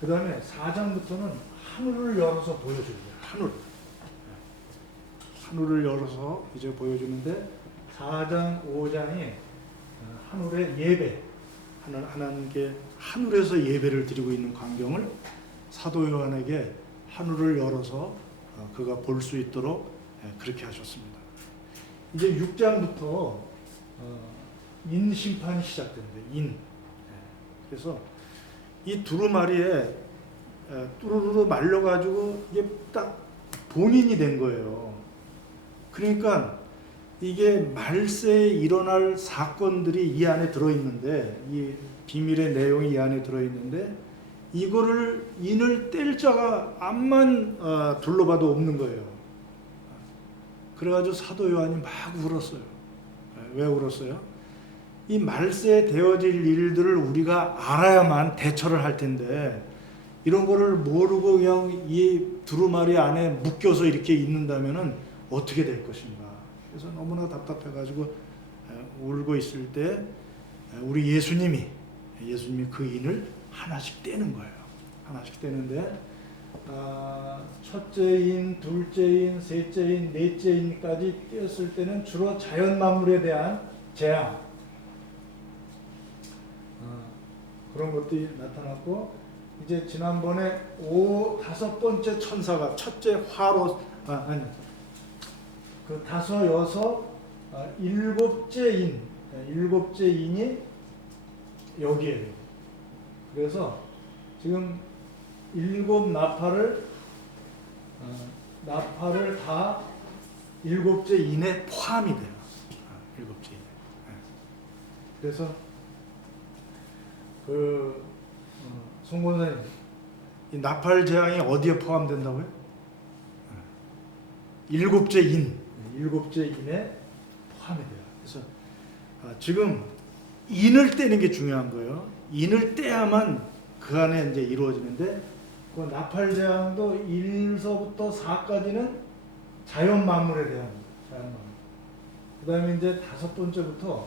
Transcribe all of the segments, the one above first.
그 다음에 4장부터는 하늘을 열어서 보여줍니다. 하늘을 열어서 이제 보여주는데 4장, 5장이 하늘의 예배, 하나님께 하늘에서 예배를 드리고 있는 광경을 사도 요한에게 하늘을 열어서 그가 볼 수 있도록 그렇게 하셨습니다. 이제 6장부터 인 심판이 시작됩니다. 인. 그래서 이 두루마리에 뚜루루루 말려가지고 이게 딱 봉인이 된 거예요. 그러니까 이게 말세에 일어날 사건들이 이 안에 들어있는데, 이 비밀의 내용이 이 안에 들어있는데, 이거를 인을 뗄 자가 암만 둘러봐도 없는 거예요. 그래가지고 사도 요한이 막 울었어요. 왜 울었어요? 이 말세에 되어질 일들을 우리가 알아야만 대처를 할 텐데, 이런 거를 모르고 그냥 이 두루마리 안에 묶여서 이렇게 있는다면은 어떻게 될 것인가. 그래서 너무나 답답해가지고 울고 있을 때 우리 예수님이 그 인을 하나씩 떼는 거예요. 하나씩 떼는데 첫째 인, 둘째 인, 셋째 인, 넷째 인까지 떼었을 때는 주로 자연 만물에 대한 재앙, 그런 것들이 나타났고, 이제 지난번에 다섯 번째 천사가 첫째 화로 그 다섯, 여섯, 일곱째 인이 여기에요. 그래서 지금 일곱 나팔을 다 일곱째 인에 포함이 돼요. 일곱째 인. 그래서 송권사님, 이 나팔 재앙이 어디에 포함된다고요? 일곱째 인에 포함이 돼요. 그래서 지금 인을 떼는 게 중요한 거예요. 인을 떼야만 그 안에 이제 이루어지는데, 그 나팔 재앙도 1서부터 4까지는 자연 만물에 대한 자연 만물. 그다음에 이제 다섯 번째부터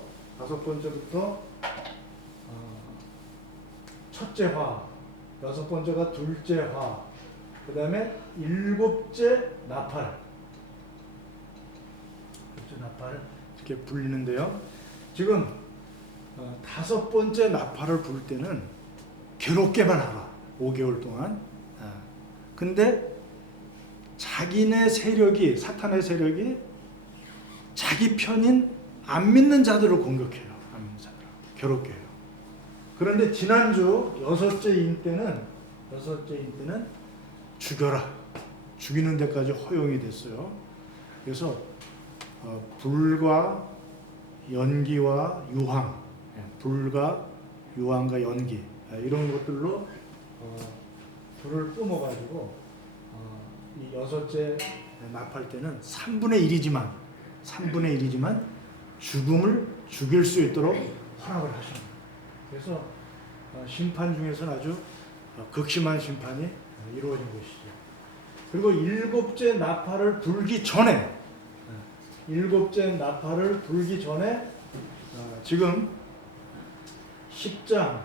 첫째 화, 여섯 번째가 둘째 화, 그다음에 일곱째 나팔 이렇게 불리는데요. 지금 다섯 번째 나팔을 불 때는 괴롭게만 하라, 5개월 동안. 근데 자기네 세력이, 사탄의 세력이 자기 편인 안 믿는 자들을 공격해요. 안 믿는 자들을 괴롭게 해요. 그런데 지난주 여섯째 인 때는 죽여라, 죽이는 데까지 허용이 됐어요. 그래서 불과 연기와 유황, 불과 유황과 연기, 이런 것들로 불을 뿜어가지고 이 여섯째 나팔 때는 3분의 1이지만 죽음을 죽일 수 있도록 허락을 하십니다. 그래서 심판 중에서는 아주 극심한 심판이 이루어진 것이죠. 그리고 일곱째 나팔을 불기 전에 지금 10장,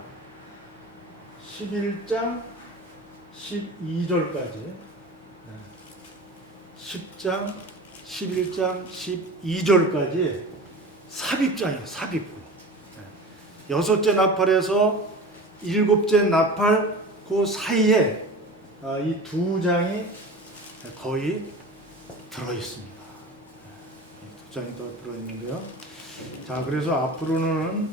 11장, 12절까지 10장, 11장, 12절까지 삽입장이에요. 삽입구. 여섯째 나팔에서 일곱째 나팔 그 사이에 이 두 장이 거의 들어있습니다. 두 장이 더 들어있는데요. 자, 그래서 앞으로는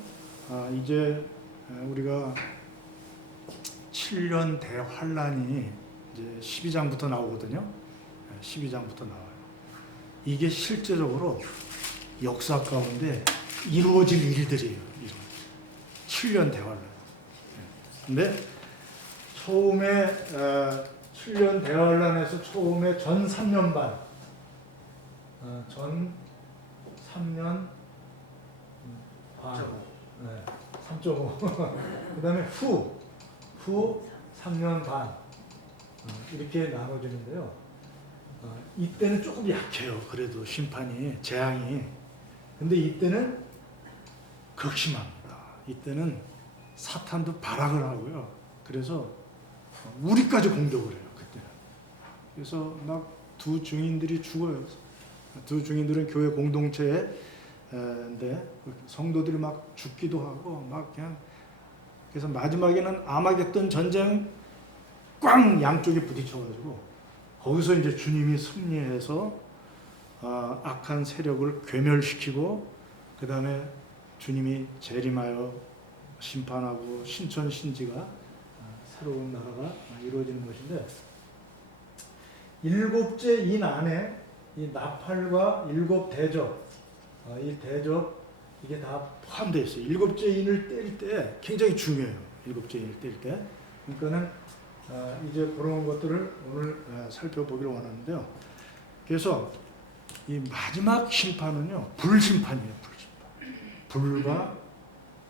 이제 우리가 7년 대환란이 이제 12장부터 나오거든요. 12장부터 나와요. 이게 실제적으로 역사 가운데 이루어질 일들이에요. 7년 대환란. 근데 처음에 7년 대환란에서 처음에 전 3년 반, 전 3년 반, 3.5. 그다음에 후 3년 반, 이렇게 나눠지는데요. 이때는 조금 약해요. 그래도 심판이, 재앙이. 근데 이때는 극심합니다. 이때는 사탄도 발악을 하고요. 그래서 우리까지 공격을 해요. 그때는. 그래서 막 두 증인들이 죽어요. 두 증인들은 교회 공동체인데 성도들이 막 죽기도 하고 막 그냥, 그래서 마지막에는 아마겟돈 전쟁 꽝 양쪽에 부딪혀가지고 거기서 이제 주님이 승리해서 악한 세력을 괴멸시키고 그 다음에 주님이 재림하여 심판하고 신천 신지가 새로운 나라가 이루어지는 것인데, 일곱째 인 안에 이 나팔과 일곱 대접, 이 대접 이게 다 포함되어 있어요. 일곱째 인을 뗄 때 굉장히 중요해요. 일곱째 인을 뗄 때. 그러니까는 이제 그런 것들을 오늘 살펴보기를 원하는데요. 그래서 이 마지막 심판은요, 불심판이에요. 불심판. 불과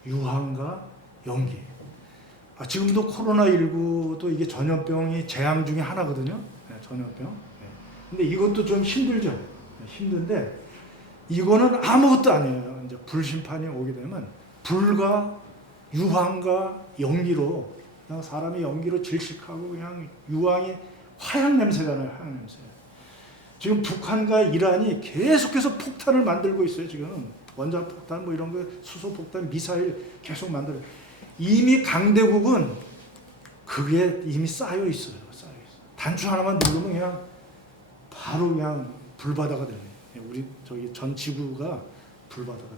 유황과 연기. 지금도 코로나19도 이게 전염병이 재앙 중에 하나거든요. 전염병. 근데 이것도 좀 힘들죠. 힘든데 이거는 아무것도 아니에요. 이제 불심판이 오게 되면 불과 유황과 연기로, 그냥 사람이 연기로 질식하고 그냥 유황이 화약 냄새잖아요. 화약 냄새. 지금 북한과 이란이 계속해서 폭탄을 만들고 있어요. 지금 원자폭탄 뭐 이런 거, 수소폭탄, 미사일 계속 만들어요. 이미 강대국은 그게 이미 쌓여 있어요. 쌓여 있어요. 단추 하나만 누르면 그냥 바로 그냥 불바다가 되네. 우리 저기 전 지구가 불바다가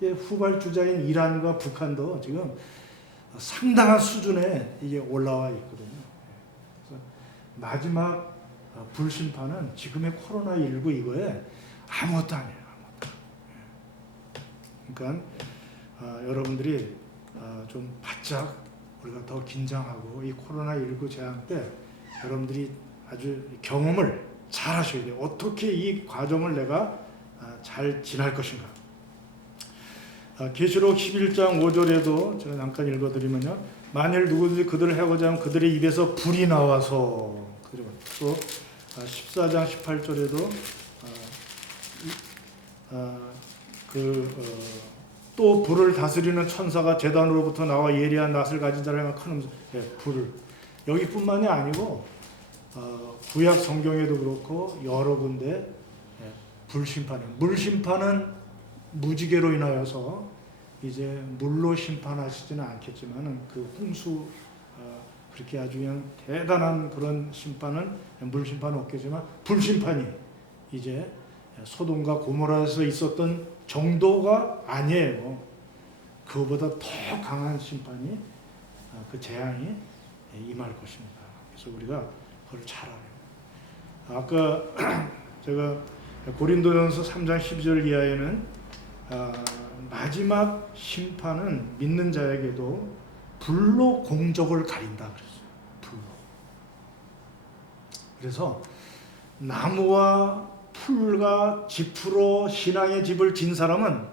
되네. 후발주자인 이란과 북한도 지금 상당한 수준에 이게 올라와 있거든요. 그래서 마지막 불심판은 지금의 코로나19 이거에 아무것도 아니에요. 아무것도. 그러니까 여러분들이 좀 바짝 우리가 더 긴장하고 이 코로나19 재앙 때 여러분들이 아주 경험을 잘 하셔야 돼요. 어떻게 이 과정을 내가 잘 지날 것인가. 계시록 11장 5절에도 제가 잠깐 읽어드리면요. 만일 누구든지 그들을 해고자 하면 그들의 입에서 불이 나와서, 그리고 또 14장 18절에도 또 불을 다스리는 천사가 제단으로부터 나와 예리한 낫을 가진 자를 향한 큰 음성, 불을. 여기뿐만이 아니고 구약 성경에도 그렇고 여러 군데 불심판은, 물심판은 무지개로 인하여서 이제 물로 심판하시지는 않겠지만은 그 홍수 그렇게 아주 그냥 대단한 그런 심판은, 물심판은 없겠지만 불심판이 이제 소돔과 고모라에서 있었던 정도가 아니에요. 그거보다 더 강한 심판이, 그 재앙이 임할 것입니다. 그래서 우리가 그걸 잘 알아요. 아까 제가 고린도전서 3장 12절 이하에는 마지막 심판은 믿는 자에게도 불로 공적을 가린다 그랬어요. 불로. 그래서 나무와 풀과 짚으로 신앙의 집을 진 사람은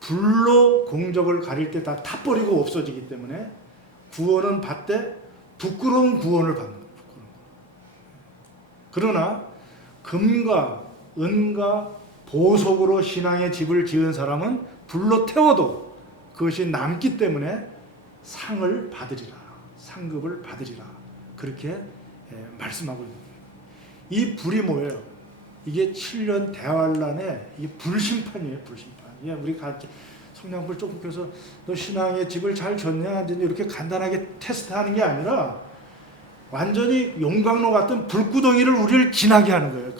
불로 공적을 가릴 때 다 타버리고 없어지기 때문에 구원은 받되 부끄러운 구원을 받는 거예요. 그러나 금과 은과 보석으로 신앙의 집을 지은 사람은 불로 태워도 그것이 남기 때문에 상을 받으리라, 상급을 받으리라, 그렇게 말씀하고 있는 거예요. 이 불이 뭐예요? 이게 7년 대환란의 이 불심판이에요. 불심판. 우리 같이 성냥불 조금 켜서 너 신앙의 집을 잘 졌냐 이렇게 간단하게 테스트하는 게 아니라 완전히 용광로 같은 불구덩이를 우리를 지나게 하는 거예요.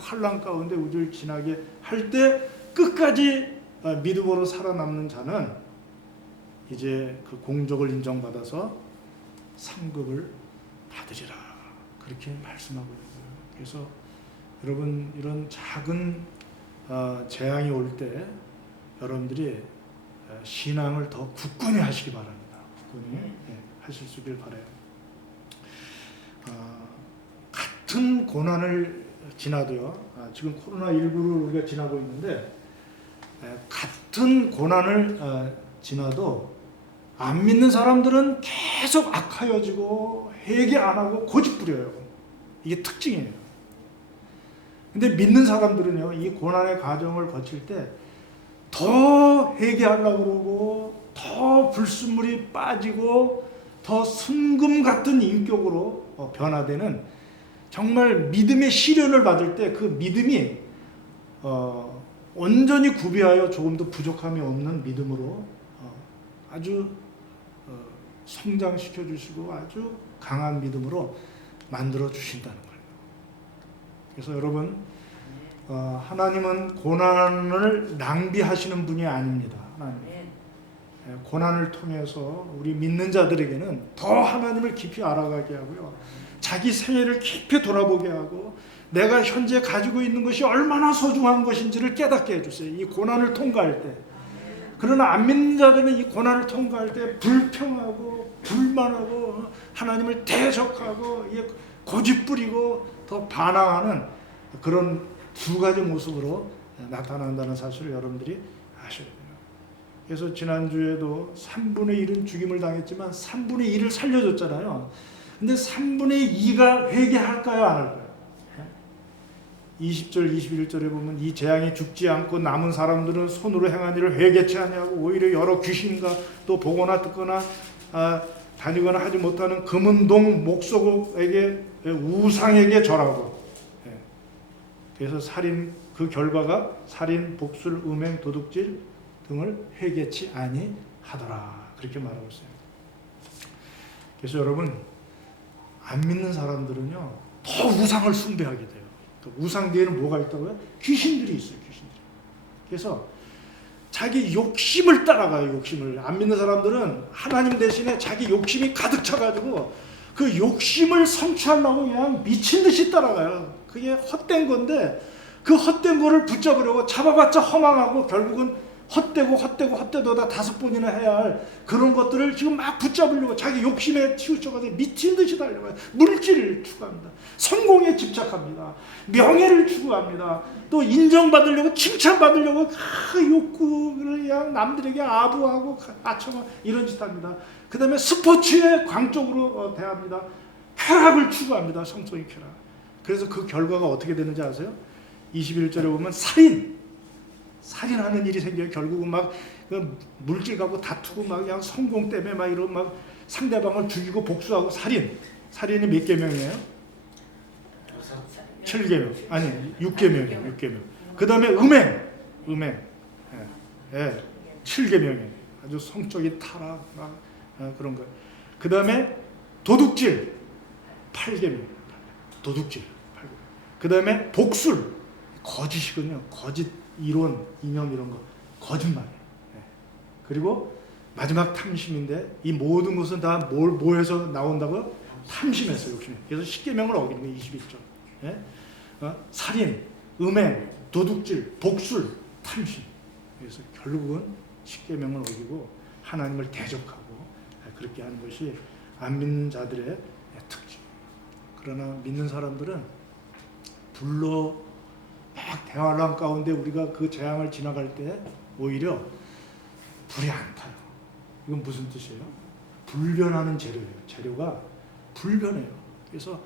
환란 가운데 우리를 지나게 할 때 끝까지 믿음으로 살아남는 자는 이제 그 공적을 인정받아서 상급을 받으리라, 그렇게 말씀하고 있는 거예요. 그래서 여러분, 이런 작은 재앙이 올 때 여러분들이 신앙을 더 굳건히 하시기 바랍니다. 굳건히 하실 수 있길 바라요. 같은 고난을 지나도요, 지금 코로나19를 우리가 지나고 있는데 같은 고난을 지나도 안 믿는 사람들은 계속 악하여지고 회개 안 하고 고집부려요. 이게 특징이에요. 근데 믿는 사람들은요, 이 고난의 과정을 거칠 때 더 회개하려고 그러고 더 불순물이 빠지고 더 순금 같은 인격으로 변화되는, 정말 믿음의 시련을 받을 때 그 믿음이 온전히 구비하여 조금도 부족함이 없는 믿음으로 아주 성장시켜 주시고 아주 강한 믿음으로 만들어 주신다는 거예요. 그래서 여러분, 하나님은 고난을 낭비하시는 분이 아닙니다. 하나님. 고난을 통해서 우리 믿는 자들에게는 더 하나님을 깊이 알아가게 하고요, 자기 생애를 깊이 돌아보게 하고 내가 현재 가지고 있는 것이 얼마나 소중한 것인지를 깨닫게 해주세요. 이 고난을 통과할 때. 그러나 안 믿는 자들은 이 고난을 통과할 때 불평하고 불만하고 하나님을 대적하고 고집부리고 더 반항하는 그런 두 가지 모습으로 나타난다는 사실을 여러분들이 아셔야 돼요. 그래서 지난주에도 3분의 1은 죽임을 당했지만 3분의 1을 살려줬잖아요. 근데 3분의 2가 회개할까요, 안 할까요? 20절 21절에 보면 이 재앙이 죽지 않고 남은 사람들은 손으로 행한 일을 회개치 아니하고 오히려 여러 귀신과 또 보거나 듣거나 다니거나 하지 못하는 금은동 목석에게 우상에게 절하고, 그래서 살인, 그 결과가 살인, 복술, 음행, 도둑질 등을 회개치 아니하더라, 그렇게 말하고 있어요. 그래서 여러분, 안 믿는 사람들은요 더 우상을 숭배하게 돼요. 우상 뒤에는 뭐가 있다고요? 귀신들이 있어요. 귀신들이. 그래서 자기 욕심을 따라가요. 욕심을. 안 믿는 사람들은 하나님 대신에 자기 욕심이 가득 차가지고 그 욕심을 성취하려고 그냥 미친 듯이 따라가요. 그게 헛된 건데 그 헛된 거를 붙잡으려고 잡아봤자 허망하고 결국은 헛되도다 5번이나 해야 할 그런 것들을 지금 막 붙잡으려고 자기 욕심에 치우쳐가지고 미친 듯이 달려가요. 물질을 추구합니다. 성공에 집착합니다. 명예를 추구합니다. 또 인정받으려고, 칭찬받으려고 그 욕구를 그냥 남들에게 아부하고 아첨하고 이런 짓 합니다. 그 다음에 스포츠에 광적으로 대합니다. 쾌락을 추구합니다. 성적인 쾌락. 그래서 그 결과가 어떻게 되는지 아세요? 21절에 보면 살인하는 일이 생겨요. 결국은 막 물질 갖고 다투고 막 그냥 성공 때문에 막 이런 막 상대방을 죽이고 복수하고 살인이 몇 개명이에요? 7개명. 아니 6개명이에요. 6개명. 그 다음에 음행. 7개명이에요. 아주 성적인 타락 막 그런 거. 그 다음에 도둑질 8개명. 도둑질 8개명. 그 다음에 복술, 거짓이군요. 거짓 이론, 이념 이런 거 거짓말이에요. 그리고 마지막 탐심인데 이 모든 것은 다 뭐에서 나온다고? 탐심에서, 욕심. 그래서 10계명을 어기는 거예요. 21절. 살인, 음행, 도둑질, 복술, 탐심. 그래서 결국은 10계명을 어기고 하나님을 대적하고 그렇게 하는 것이 안 믿는 자들의 특징. 그러나 믿는 사람들은 불로 막 대화랑 가운데 우리가 그 재앙을 지나갈 때 오히려 불이 안 타요. 이건 무슨 뜻이에요? 불변하는 재료예요. 재료가 불변해요. 그래서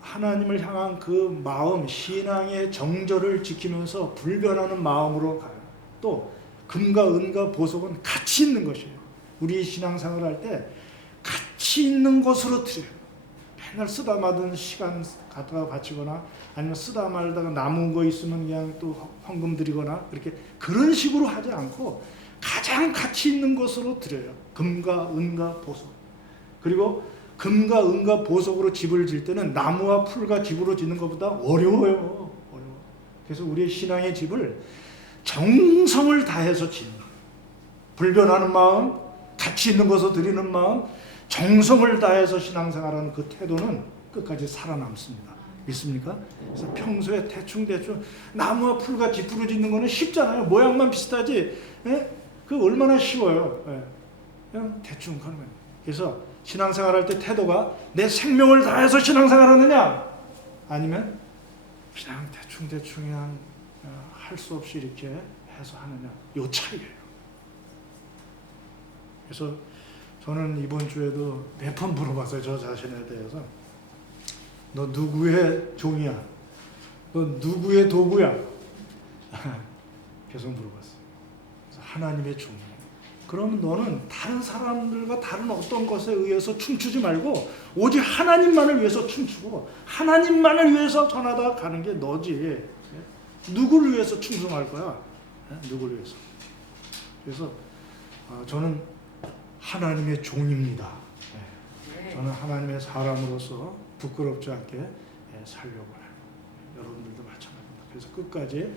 하나님을 향한 그 마음, 신앙의 정절을 지키면서 불변하는 마음으로 가요. 또 금과 은과 보석은 가치 있는 것이에요. 우리 신앙생활을 할 때 가치 있는 것으로 드려요. 맨날 쓰다 마던 시간 갖다가 바치거나 아니면 쓰다 말다가 남은 거 있으면 그냥 또 헌금 드리거나 그런 식으로 하지 않고 가장 가치 있는 것으로 드려요. 금과 은과 보석. 그리고 금과 은과 보석으로 집을 질 때는 나무와 풀과 집으로 짓는 것보다 어려워요. 그래서 우리의 신앙의 집을 정성을 다해서 짓는 거예요. 불변하는 마음, 가치 있는 것을 드리는 마음, 정성을 다해서 신앙생활하는 그 태도는 끝까지 살아남습니다. 믿습니까? 그래서 평소에 대충 나무와 풀과 집으로 짓는 거는 쉽잖아요. 모양만 비슷하지. 그 얼마나 쉬워요. 그냥 대충 하는 거예요. 그래서 신앙생활할 때 태도가 내 생명을 다해서 신앙생활하느냐 아니면 그냥 대충 그냥 할 수 없이 이렇게 해서 하느냐, 요 차이예요. 그래서 저는 이번 주에도 몇 번 물어봤어요. 저 자신에 대해서. 너 누구의 종이야? 너 누구의 도구야? 계속 물어봤어요. 그래서 하나님의 종이에요. 그러면 너는 다른 사람들과 다른 어떤 것에 의해서 춤추지 말고 오직 하나님만을 위해서 춤추고 하나님만을 위해서 전하다 가는 게 너지. 누구를 위해서 충성할 거야? 누구를 위해서? 그래서 저는 하나님의 종입니다. 저는 하나님의 사람으로서 부끄럽지 않게 살려고 해요. 여러분들도 마찬가지입니다. 그래서 끝까지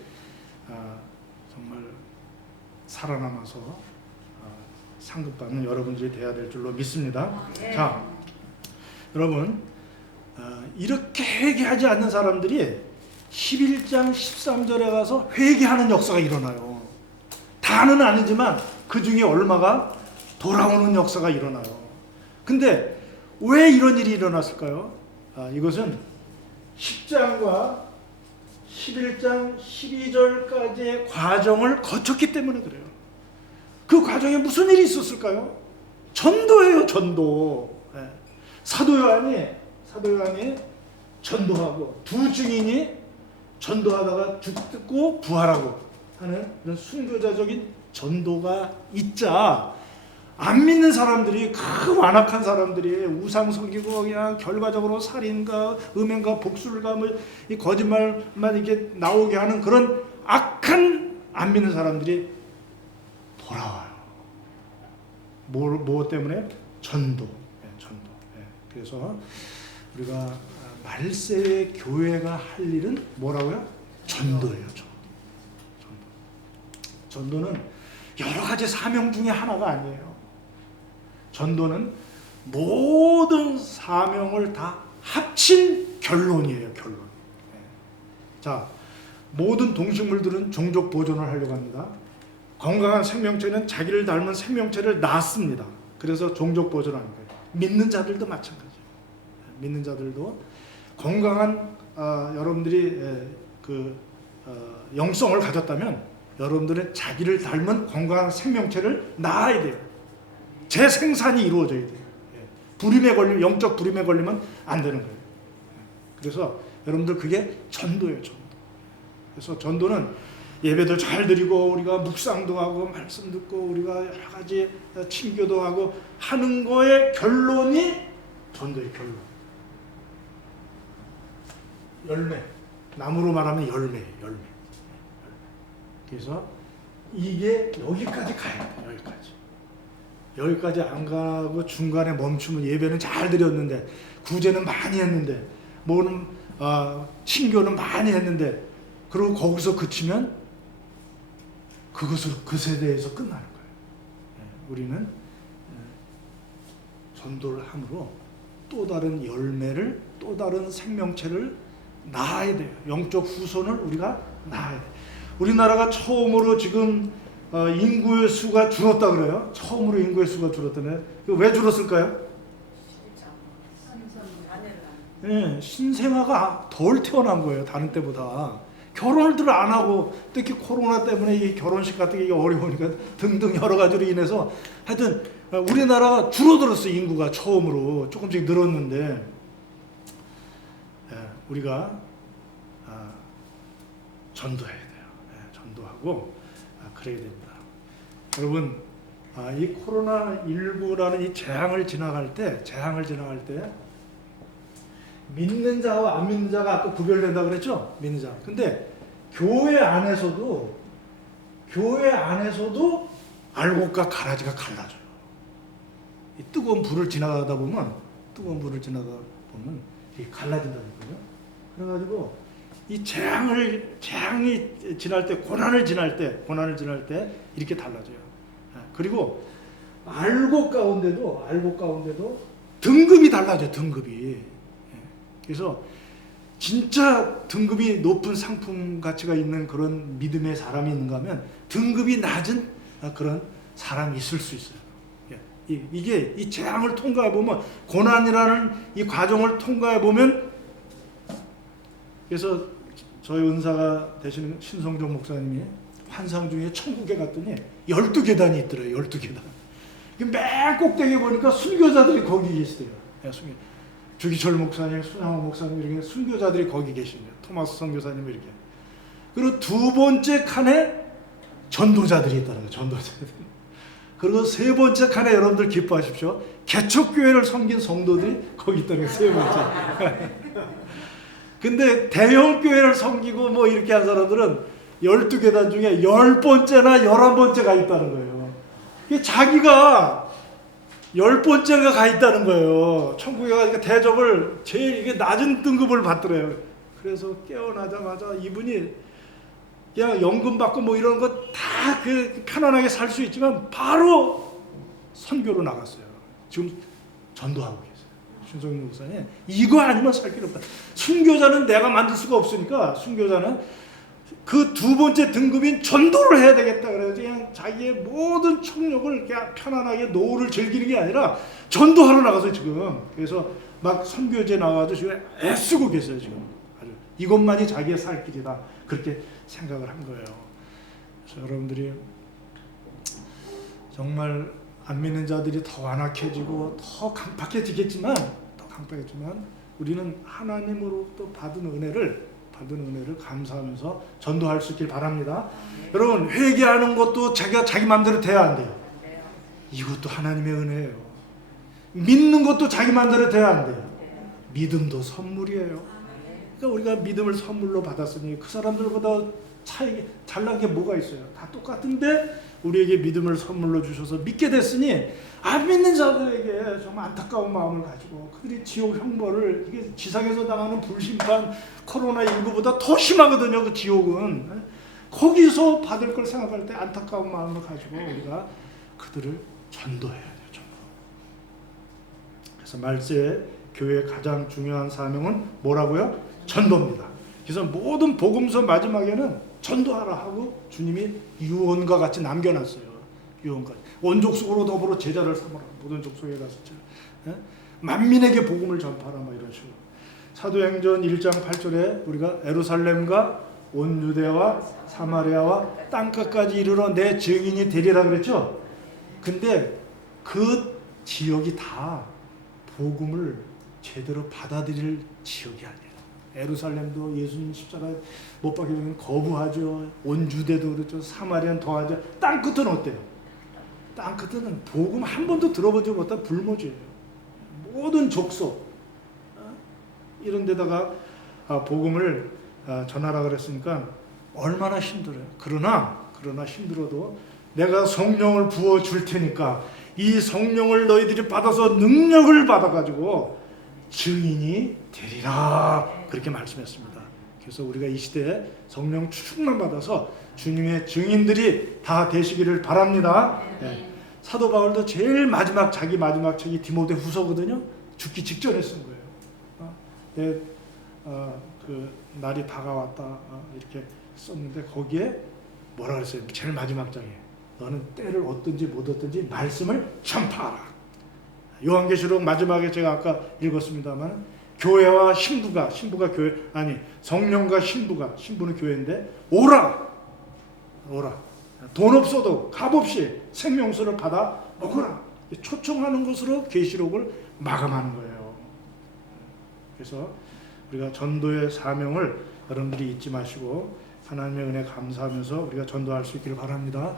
정말 살아남아서 상급받는 여러분들이 돼야 될 줄로 믿습니다. 자, 여러분 이렇게 회개하지 않는 사람들이 11장 13절에 가서 회개하는 역사가 일어나요. 다는 아니지만 그 중에 얼마가 돌아오는 역사가 일어나요. 근데 왜 이런 일이 일어났을까요? 이것은 10장과 11장 12절까지의 과정을 거쳤기 때문에 그래요. 그 과정에 무슨 일이 있었을까요? 전도예요, 전도. 사도 요한이 전도하고 두 증인이 전도하다가 죽고 부활하고 하는 그런 순교자적인 전도가 있자 안 믿는 사람들이 그 완악한 사람들이 우상 섬기고 그냥 결과적으로 살인과 음행과 복술과 이 거짓말만 이렇게 나오게 하는 그런 악한 안 믿는 사람들이 돌아와요. 뭐 때문에? 전도. 그래서 우리가 말세의 교회가 할 일은 뭐라고요? 전도예요. 전도는 여러 가지 사명 중에 하나가 아니에요. 전도는 모든 사명을 다 합친 결론이에요. 결론. 자, 모든 동식물들은 종족 보존을 하려고 합니다. 건강한 생명체는 자기를 닮은 생명체를 낳습니다. 그래서 종족 보존하는 거예요. 믿는 자들도 마찬가지예요. 믿는 자들도 건강한 여러분들이 영성을 가졌다면 여러분들은 자기를 닮은 건강한 생명체를 낳아야 돼요. 재생산이 이루어져야 돼요. 불임에 걸리면, 영적 불임에 걸리면 안 되는 거예요. 그래서 여러분들 그게 전도예요. 전도. 그래서 전도는 예배도 잘 드리고 우리가 묵상도 하고 말씀 듣고 우리가 여러 가지 친교도 하고 하는 거의 결론이 전도의 결론. 열매. 나무로 말하면 열매예요. 열매. 그래서 이게 여기까지 가야 돼요. 여기까지 안 가고 중간에 멈추면 예배는 잘 드렸는데 구제는 많이 했는데 뭐는 친교는 많이 했는데 그리고 거기서 그치면 그것으로 그 세대에서 끝나는 거예요. 우리는 전도를 함으로 또 다른 열매를 또 다른 생명체를 낳아야 돼요. 영적 후손을 우리가 낳아야 돼요. 우리나라가 처음으로 지금 인구의 수가 줄었다 그래요. 처음으로 인구의 수가 줄었다네. 왜 줄었을까요? 신생아가 덜 태어난 거예요. 다른 때보다. 결혼을 안 하고 특히 코로나 때문에 이 결혼식 같은 게 어려우니까 등등 여러 가지로 인해서 하여튼 우리나라가 줄어들었어요. 인구가 처음으로 조금씩 늘었는데 우리가 전도해야 돼요. 전도하고 그래야 됩니다. 여러분 이 코로나19라는 이 재앙을 지나갈 때 믿는 자와 안 믿는 자가 아까 구별된다고 그랬죠? 믿는 자. 근데 교회 안에서도 알곡과 가라지가 갈라져요. 이 뜨거운 불을 지나가다 보면 이게 갈라진다니까요. 그래가지고 이 재앙이 지날 때, 고난을 지날 때 이렇게 달라져요. 그리고 알곡 가운데도 등급이 달라져요. 등급이. 그래서 진짜 등급이 높은 상품 가치가 있는 그런 믿음의 사람이 있는가 하면 등급이 낮은 그런 사람이 있을 수 있어요. 이게 이 재앙을 통과해 보면, 고난이라는 이 과정을 통과해 보면, 그래서 저희 은사가 되시는 신성종 목사님이 환상 중에 천국에 갔더니 12계단이 있더래요. 12계단. 맨 꼭대기에 보니까 순교자들이 거기 계시대요. 주기철 목사님, 순양호 목사님 이렇게 순교자들이 거기 계십니다. 토마스 선교사님 이렇게. 그리고 두 번째 칸에 전도자들이 있다는 거예요. 전도자들. 그리고 세 번째 칸에 여러분들 기뻐하십시오. 개척교회를 섬긴 성도들이 거기 있다는 게 세 번째. 근데 대형 교회를 섬기고 뭐 이렇게 한 사람들은 12계단 중에 10번째나 11번째가 있다는 거예요. 자기가 10번째가 가 있다는 거예요. 천국에 가니까 대접을 제일 이게 낮은 등급을 받더래요. 그래서 깨어나자마자 이분이 그냥 연금 받고 뭐 이런 거 다 그 편안하게 살 수 있지만 바로 선교로 나갔어요. 지금 전도하고 계세요. 신성민 목사님, 이거 아니면 살 길 없다. 순교자는 내가 만들 수가 없으니까 순교자는 그 두 번째 등급인 전도를 해야 되겠다. 그래서 그냥 자기의 모든 총력을 그냥 편안하게 노후를 즐기는 게 아니라 전도하러 나가서 지금 그래서 막 선교제 나와서 지금 애쓰고 계세요. 지금 아주 이것만이 자기의 살 길이다. 그렇게 생각을 한 거예요. 그래서 여러분들이 정말 안 믿는 자들이 더 완악해지고 더 강팍해지겠지만 우리는 하나님으로부터 받은 은혜를 감사하면서 전도할 수 있길 바랍니다. 여러분, 회개하는 것도 자기가 자기 마음대로 돼야 안 돼요. 이것도 하나님의 은혜예요. 믿는 것도 자기 마음대로 돼야 안 돼요. 믿음도 선물이에요. 그러니까 우리가 믿음을 선물로 받았으니 그 사람들보다 잘난 게 뭐가 있어요? 다 똑같은데 우리에게 믿음을 선물로 주셔서 믿게 됐으니 안 믿는 자들에게 정말 안타까운 마음을 가지고 그들이 지옥 형벌을 이게 지상에서 당하는 불심판 코로나19보다 더 심하거든요. 그 지옥은 거기서 받을 걸 생각할 때 안타까운 마음을 가지고 우리가 그들을 전도해야 돼요. 그래서 말세 교회의 가장 중요한 사명은 뭐라고요? 전도입니다. 그래서 모든 복음서 마지막에는 전도하라 하고 주님이 유언과 같이 남겨놨어요. 유언과 온 족속으로 더불어 제자를 삼으라. 모든 족속에 가서 만민에게 복음을 전파하라 뭐 이런 식으로. 사도행전 1장 8절에 우리가 예루살렘과 온 유대와 사마리아와 땅끝까지 이르러 내 증인이 되리라 그랬죠. 근데 그 지역이 다 복음을 제대로 받아들일 지역이 아니에요. 예루살렘도 예수님 십자가에 못 박히면 거부하죠. 온 유대도 그렇죠. 사마리아는 더하죠. 땅끝은 어때요? 땅끝은 복음 한 번도 들어보지 못한 불모지예요. 모든 족속 이런 데다가 복음을 전하라 그랬으니까 얼마나 힘들어요. 그러나 힘들어도 내가 성령을 부어 줄 테니까 이 성령을 너희들이 받아서 능력을 받아가지고 증인이 되리라 그렇게 말씀했습니다. 그래서 우리가 이 시대에 성령 충만 받아서 주님의 증인들이 다 되시기를 바랍니다. 네. 사도 바울도 제일 마지막 자기 마지막 책이 디모데후서거든요. 죽기 직전에 쓴 거예요. 그 날이 다가왔다 이렇게 썼는데 거기에 뭐라 그랬어요? 제일 마지막 장에 너는 때를 얻든지 못 얻든지 말씀을 전파하라. 요한계시록 마지막에 제가 아까 읽었습니다만 교회와 신부가 교회 아니 성령과 신부는 교회인데 오라 돈 없어도 값없이 생명수를 받아 먹어라 초청하는 것으로 계시록을 마감하는 거예요. 그래서 우리가 전도의 사명을 여러분들이 잊지 마시고 하나님의 은혜 감사하면서 우리가 전도할 수 있기를 바랍니다.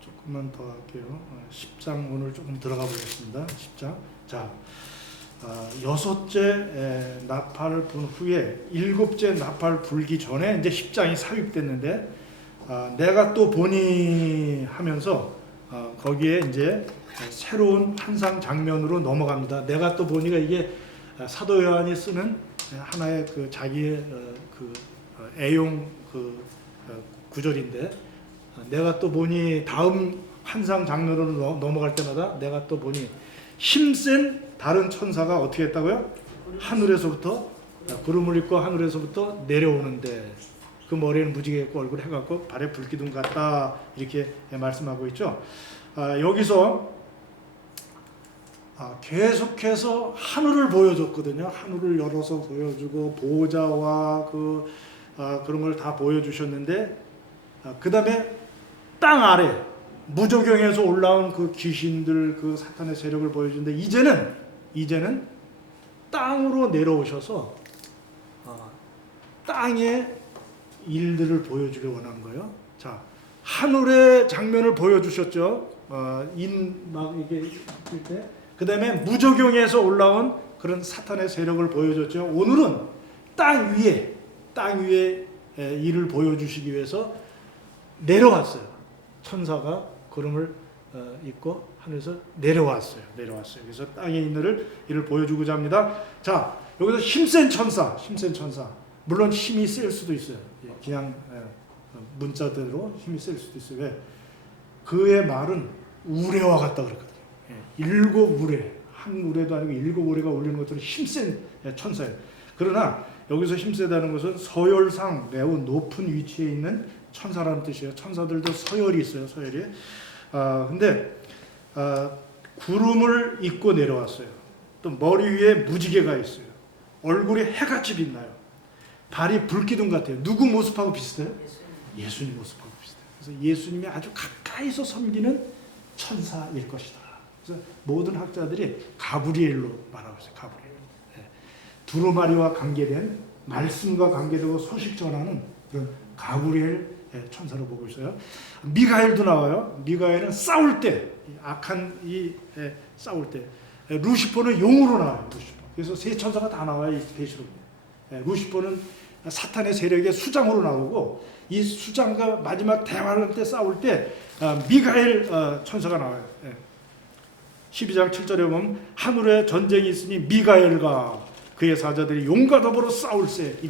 조금만 더 할게요. 10장 오늘 조금 들어가 보겠습니다. 10장. 자, 6째 나팔을 분 후에 7째 나팔 불기 전에 이제 10장이 삽입됐는데 내가 또 보니 하면서 거기에 이제 새로운 환상 장면으로 넘어갑니다. 내가 또 보니가 이게 사도 요한이 쓰는 하나의 그 자기의 그 애용 그 구절인데 내가 또 보니 다음 환상 장면으로 넘어갈 때마다 내가 또 보니 힘센 다른 천사가 어떻게 했다고요? 하늘에서부터 구름을 입고 하늘에서부터 내려오는데 그 머리는 무지개 있고 얼굴 해갖고 발에 불기둥 같다 이렇게 말씀하고 있죠. 여기서 계속해서 하늘을 보여줬거든요. 하늘을 열어서 보여주고 보좌와 그런 걸 다 보여주셨는데 그 다음에 땅 아래 무저경에서 올라온 그 귀신들 그 사탄의 세력을 보여주는데 이제는 땅으로 내려오셔서 땅에 일들을 보여주길 원하는 거예요. 자, 하늘의 장면을 보여주셨죠. 막 이게 있을 때. 그 다음에 무저경에서 올라온 그런 사탄의 세력을 보여줬죠. 오늘은 땅 위에 일을 보여주시기 위해서 내려왔어요. 천사가 구름을 입고 하늘에서 내려왔어요. 그래서 땅에 있는 일을 보여주고자 합니다. 자, 여기서 힘센 천사. 물론 힘이 셀 수도 있어요. 그냥 문자대로 힘이 셀 수도 있어요. 왜? 그의 말은 우레와 같다 그랬거든요. 7 우레, 한 우레도 아니고 7 우레가 울리는 것처럼 힘센 천사예요. 그러나 여기서 힘세다는 것은 서열상 매우 높은 위치에 있는 천사라는 뜻이에요. 천사들도 서열이 있어요. 근데 구름을 입고 내려왔어요. 또 머리 위에 무지개가 있어요. 얼굴이 해같이 빛나요. 발이 불기둥 같아요. 누구 모습하고 비슷해요? 예수님 모습하고 비슷해요. 그래서 예수님이 아주 가까이서 섬기는 천사일 것이다. 그래서 모든 학자들이 가브리엘로 말하고 있어요. 가브리엘. 두루마리와 관계된, 말씀과 관계되고 소식 전하는 그런 가브리엘 천사로 보고 있어요. 미가엘도 나와요. 미가엘은 싸울 때, 악한 싸울 때. 루시퍼는 용으로 나와요. 그래서 세 천사가 다 나와요. 이 계시록에. 루시퍼는 사탄의 세력의 수장으로 나오고, 이 수장과 마지막 대화할 때 싸울 때 미가엘 천사가 나와요. 12장 7절에 보면 하늘에 전쟁이 있으니 미가엘과 그의 사자들이 용과 더불어 싸울세. 이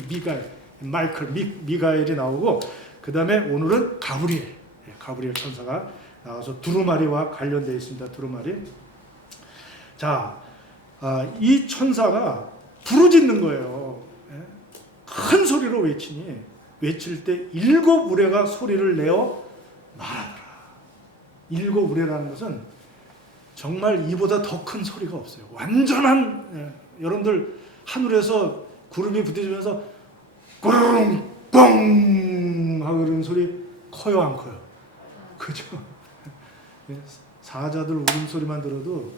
미가엘이 나오고, 그 다음에 오늘은 가브리엘 천사가 나와서 두루마리와 관련되어 있습니다. 두루마리. 자, 이 천사가 부르짖는 거예요. 큰 소리로 외칠 때 7 우레가 소리를 내어 말하더라. 7 우레라는 것은 정말 이보다 더 큰 소리가 없어요. 완전한, 여러분들 하늘에서 구름이 부딪히면서 꾸르릉 뻥 하고 그러는 소리 커요, 안 커요? 그죠? 사자들 울음소리만 들어도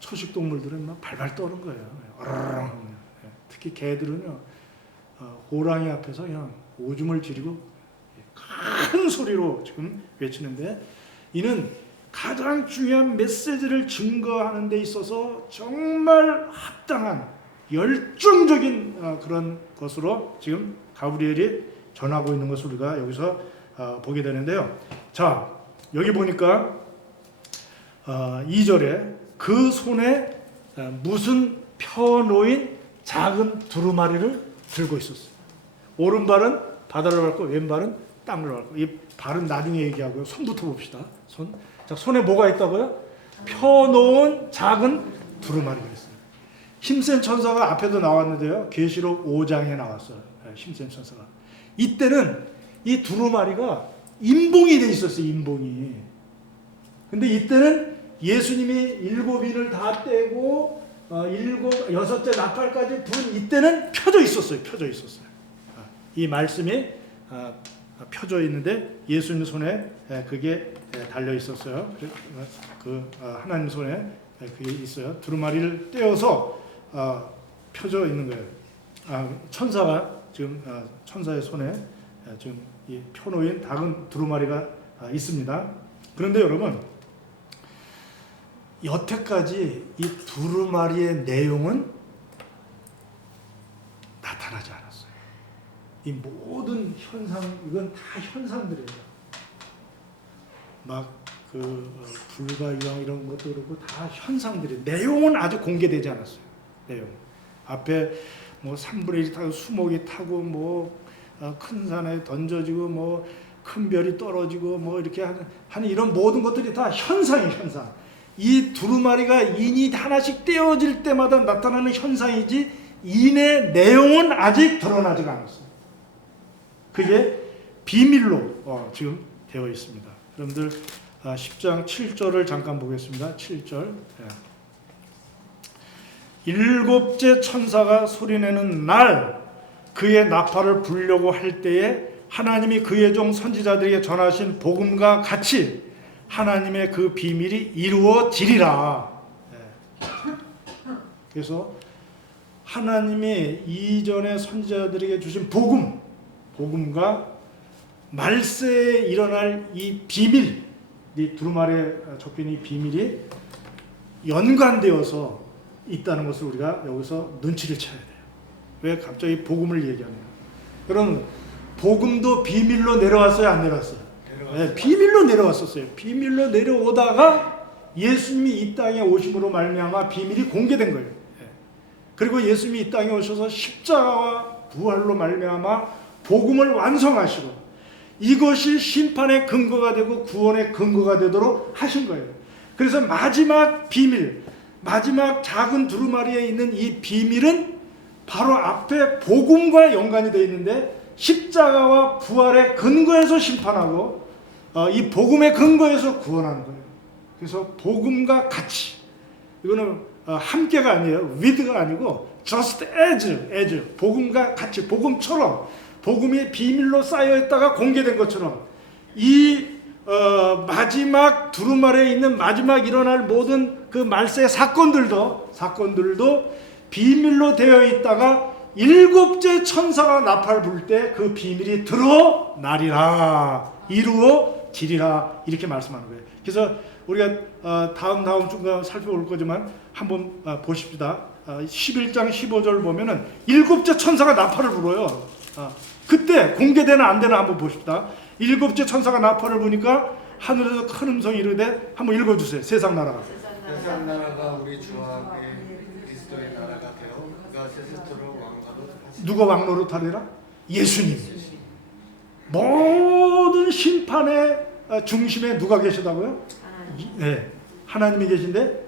초식 동물들은 막 발발 떠는 거예요. 특히 개들은요, 호랑이 앞에서 그냥 오줌을 지르고 큰 소리로 지금 외치는데, 이는 가장 중요한 메시지를 증거하는 데 있어서 정말 합당한 열정적인 그런 것으로 지금 가브리엘이 전하고 있는 것을 우리가 여기서 보게 되는데요. 자, 여기 보니까 2절에 그 손에 무슨 펴놓인 작은 두루마리를 들고 있었어요. 오른발은 바다를 밟고 왼발은 땅을 밟고. 이 발은 나중에 얘기하고요. 손부터 봅시다. 자, 손에 뭐가 있다고요? 펴놓은 작은 두루마리가 있어요. 힘센 천사가 앞에도 나왔는데요. 계시록 5장에 나왔어요. 힘센 천사가. 이때는 이 두루마리가 인봉이 돼 있었어요. 인봉이. 근데 이때는 예수님이 7인을 다 떼고 6째 나팔까지 부른 이때는 펴져 있었어요. 이 말씀이 펴져 있는데 예수님 손에 그게 달려 있었어요. 하나님 손에 그게 있어요. 두루마리를 떼어서 펴져 있는 거예요. 천사가 지금 천사의 손에 지금 이 펴놓인 작은 두루마리가 있습니다. 그런데 여러분, 여태까지 이 두루마리의 내용은 나타나지 않았어요. 이 모든 현상, 이건 다 현상들이에요. 막 불가이왕 이런 것도 그렇고 다 현상들이에요. 내용은 아직 공개되지 않았어요. 내용. 앞에 뭐 3분의 1 타고 수목이 타고 뭐 큰 산에 던져지고 뭐 큰 별이 떨어지고 뭐 이렇게 하는 이런 모든 것들이 다 현상이에요. 현상. 이 두루마리가 인이 하나씩 떼어질 때마다 나타나는 현상이지 인의 내용은 아직 드러나지가 않았어요. 그게 비밀로 지금 되어 있습니다. 여러분들 10장 7절을 잠깐 보겠습니다. 7절. 7째 천사가 소리내는 날 그의 나팔을 불려고 할 때에 하나님이 그의 종 선지자들에게 전하신 복음과 같이 하나님의 그 비밀이 이루어지리라. 그래서 하나님이 이전에 선지자들에게 주신 복음, 복음과 말세에 일어날 이 비밀, 이 두루마리에 적힌 이 비밀이 연관되어서 있다는 것을 우리가 여기서 눈치를 채야 돼요. 왜 갑자기 복음을 얘기하냐? 여러분, 복음도 비밀로 내려왔어요, 안 내려왔어요? 네, 비밀로 내려왔었어요. 비밀로 내려오다가 예수님이 이 땅에 오심으로 말미암아 비밀이 공개된 거예요. 네. 그리고 예수님이 이 땅에 오셔서 십자가와 부활로 말미암아 복음을 완성하시고 이것이 심판의 근거가 되고 구원의 근거가 되도록 하신 거예요. 그래서 마지막 비밀, 마지막 작은 두루마리에 있는 이 비밀은 바로 앞에 복음과 연관이 되어 있는데 십자가와 부활의 근거에서 심판하고 이 복음의 근거에서 구원하는 거예요. 그래서 복음과 같이, 이거는 함께가 아니에요. with가 아니고 just as 복음과 같이, 복음처럼, 복음이 비밀로 쌓여있다가 공개된 것처럼 이 마지막 두루마리에 있는 마지막 일어날 모든 그 말세의 사건들도 비밀로 되어 있다가 일곱째 천사가 나팔 불 때 그 비밀이 드러나리라, 이루어지리라, 이렇게 말씀하는 거예요. 그래서 우리가 다음 주가 살펴볼 거지만 한번 보십시다. 11장 15절 보면은 일곱째 천사가 나팔을 불어요. 그때 공개되나 안 되나 한번 보십시다. 일곱째 천사가 나팔을 부니까 하늘에서 큰 음성이 이르되, 한번 읽어주세요. 세상 나라가 우리 주와 그리스도의 나라가 되어 그가 세세토록 왕노릇 하시리라. 누가 왕노릇 하리라? 예수님. 모든 심판의 중심에 누가 계시다고요? 네, 하나님이 계신데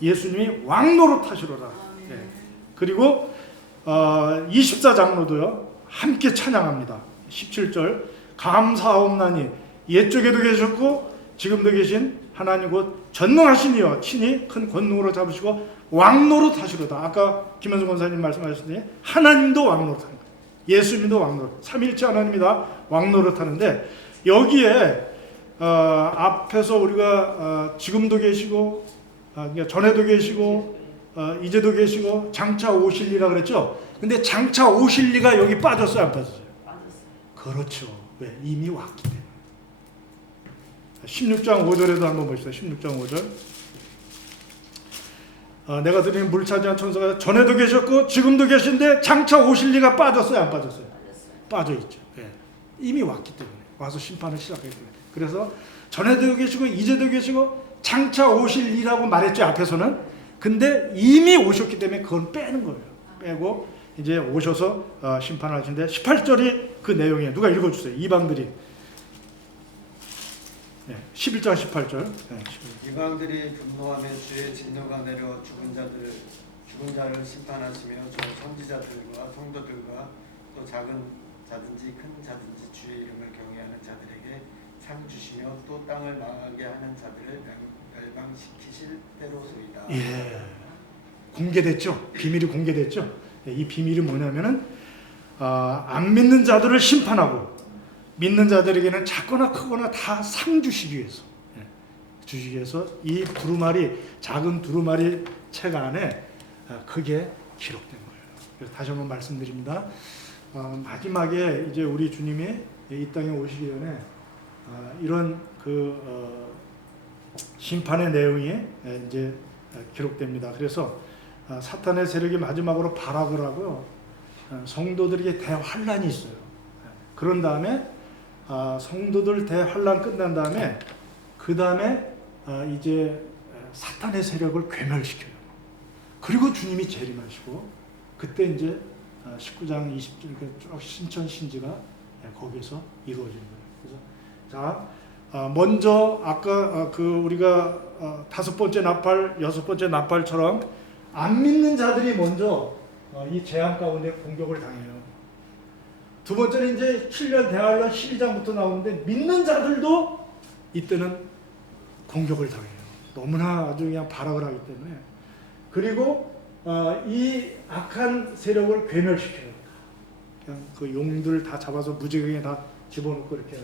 예수님이 왕노릇 하시리라. 네. 그리고 24장로도요 함께 찬양합니다. 17절 감사하옵나니 옛적에도 계셨고 지금도 계신 하나님 곧 전능하신 이여 친히 큰 권능으로 잡으시고 왕노릇 하시로다. 아까 김현수 권사님 말씀하셨더니 하나님도 왕노릇 하는 거예요. 예수님도 왕노릇, 삼일체 하나님이다 왕노릇 하는데, 여기에 앞에서 우리가 지금도 계시고 그러니까 전에도 계시고 이제도 계시고 장차 오실 리라 그랬죠. 근데 장차 오실 리가 여기 빠졌어요, 안 빠졌어요? 그렇죠. 왜? 이미 왔기 때문에. 16장 5절에도 한번 보시죠. 16장 5절. 내가 드리는 물 차지한 천사가 전에도 계셨고 지금도 계신데 장차 오실 리가 빠졌어요, 안 빠졌어요? 빠져있죠. 네. 이미 왔기 때문에, 와서 심판을 시작했기 때문에. 그래서 전에도 계시고 이제도 계시고 장차 오실 리라고 말했죠, 앞에서는. 근데 이미 오셨기 때문에 그건 빼는 거예요. 빼고 이제 오셔서 심판하시는데 18절이 그 내용이에요. 누가 읽어주세요. 이방들이. 네, 11장 18절. 네, 이방들이 분노하며 주의 진노가 내려 죽은 자를 심판하시며 저 선지자들과 성도들과 또 작은 자든지 큰 자든지 주의 이름을 경외하는 자들에게 상 주시며 또 땅을 망하게 하는 자들을 멸망시키실 때로소이다. 예, 공개됐죠. 비밀이 공개됐죠. 이 비밀이 뭐냐면은 안 믿는 자들을 심판하고 믿는 자들에게는 작거나 크거나 다 상 주시기 위해서, 주시기 위해서 이 두루마리, 작은 두루마리 책 안에 그게 기록된 거예요. 그래서 다시 한번 말씀드립니다. 마지막에 이제 우리 주님이 이 땅에 오시기 전에 이런 심판의 내용이 이제 기록됩니다. 그래서 사탄의 세력이 마지막으로 발악을 하고요, 성도들에게 대환란이 있어요. 그런 다음에 성도들 대환란 끝난 다음에 그 다음에 이제 사탄의 세력을 괴멸시켜요. 그리고 주님이 재림하시고 그때 이제 19장 20절 쭉 신천 신지가 거기서 이루어지는 거예요. 그래서 자, 먼저 아까 우리가 다섯 번째 나팔, 여섯 번째 나팔처럼 안 믿는 자들이 먼저 이 재앙 가운데 공격을 당해요. 두 번째는 이제 7년 대환란 12장부터 나오는데 믿는 자들도 이때는 공격을 당해요. 너무나 아주 그냥 발악을 하기 때문에. 그리고 이 악한 세력을 괴멸시켜요. 그냥 그 용들 다 잡아서 무지개에 다 집어넣고 이렇게.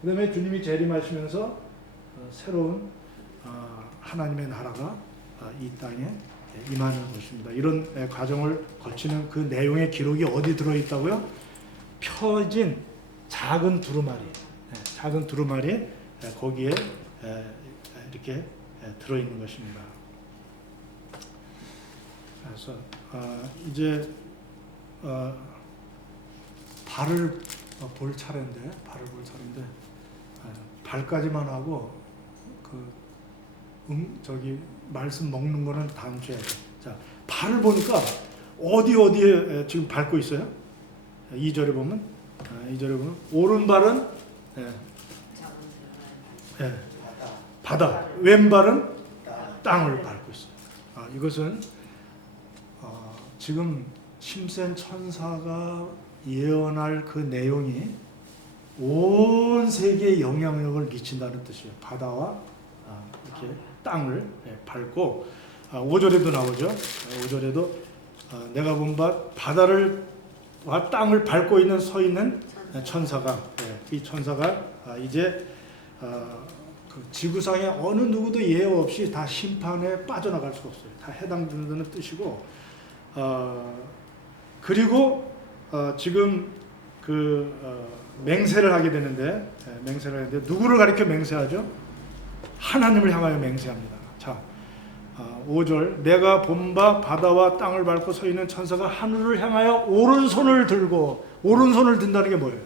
그 다음에 주님이 재림하시면서 새로운 하나님의 나라가 이 땅에 임하는 것입니다. 이런 과정을 거치는 그 내용의 기록이 어디 들어있다고요? 펴진 작은 두루마리, 작은 두루마리 거기에 이렇게 들어있는 것입니다. 그래서 이제 발을 볼 차례인데 발까지만 하고 저기 말씀 먹는 거는 다음 주에. 자, 발을 보니까 어디에 지금 밟고 있어요? 2절에 보면 오른발은 바다, 왼발은 땅을 밟고 있어요. 이것은 지금 심센 천사가 예언할 그 내용이 온 세계에 영향력을 미친다는 뜻이에요. 바다와 이렇게 땅을 밟고 5절에도 나오죠. 5절에도 내가 본 바 바다와 땅을 밟고 있는 서 있는 천사가 이 천사가 이제 그 지구상의 어느 누구도 예외 없이 다 심판에 빠져나갈 수가 없어요. 다 해당되는 뜻이고 그리고 지금 맹세를 하게 되는데 누구를 가리켜 맹세하죠? 하나님을 향하여 맹세합니다. 자, 5절 내가 본 바 바다와 땅을 밟고 서 있는 천사가 하늘을 향하여 오른손을 든다는 게 뭐예요?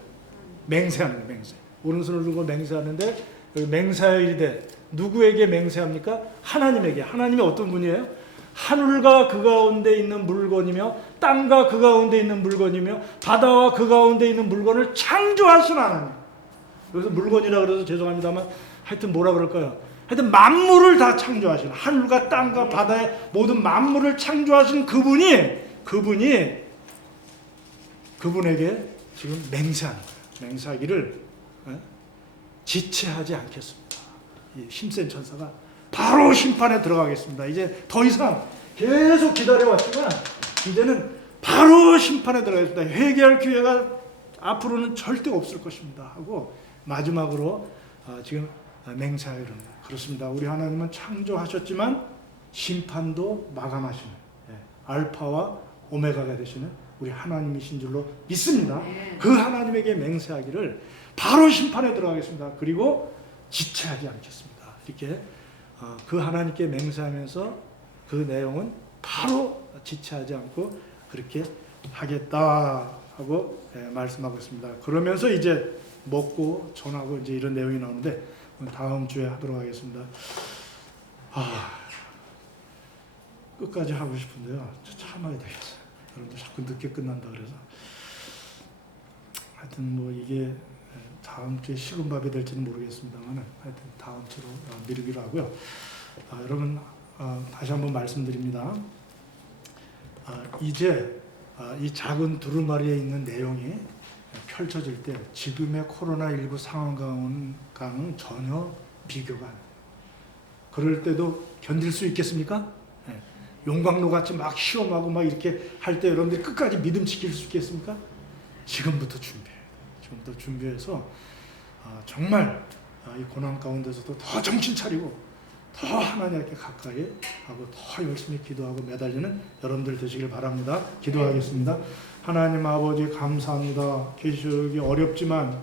맹세하는 거예요. 맹세. 오른손을 들고 맹세하는데 여기 맹세하여 이르되 누구에게 맹세합니까? 하나님에게. 하나님이 어떤 분이에요? 하늘과 그 가운데 있는 물건이며 땅과 그 가운데 있는 물건이며 바다와 그 가운데 있는 물건을 창조하신 하나님. 여기서 물건이라 그래서 죄송합니다만 하여튼 뭐라 그럴까요? 하여튼 만물을 다 창조하신 하늘과 땅과 바다의 모든 만물을 창조하신 그분에게 지금 맹세하는 거예요. 맹세하기를 지체하지 않겠습니다. 이 힘센 천사가 바로 심판에 들어가겠습니다. 이제 더 이상 계속 기다려왔지만 이제는 바로 심판에 들어가겠습니다. 회개할 기회가 앞으로는 절대 없을 것입니다. 하고 마지막으로 지금 맹세하여 이릅니다. 그렇습니다. 우리 하나님은 창조하셨지만 심판도 마감하시는 알파와 오메가가 되시는 우리 하나님이신 줄로 믿습니다. 그 하나님에게 맹세하기를 바로 심판에 들어가겠습니다. 그리고 지체하지 않겠습니다. 이렇게 그 하나님께 맹세하면서 그 내용은 바로 지체하지 않고 그렇게 하겠다 하고 말씀하고 있습니다. 그러면서 이제 먹고 전하고 이제 이런 내용이 나오는데 다음 주에 하도록 하겠습니다. 끝까지 하고 싶은데요. 참아야 되겠어요. 여러분들 자꾸 늦게 끝난다 그래서 하여튼 뭐 이게 다음 주에 식은 밥이 될지는 모르겠습니다만 하여튼 다음 주로 미루기로 하고요. 여러분 다시 한번 말씀드립니다. 이제 이 작은 두루마리에 있는 내용이 펼쳐질 때 지금의 코로나19 상황과는 전혀 비교가 안 돼요. 그럴 때도 견딜 수 있겠습니까? 용광로 같이 막 시험하고 막 이렇게 할 때 여러분들이 끝까지 믿음 지킬 수 있겠습니까? 지금부터 준비해요. 지금부터 준비해서 정말 이 고난 가운데서도 더 정신 차리고 더 하나님께 가까이 하고 더 열심히 기도하고 매달리는 여러분들 되시길 바랍니다. 기도하겠습니다. 하나님 아버지 감사합니다. 계시기 어렵지만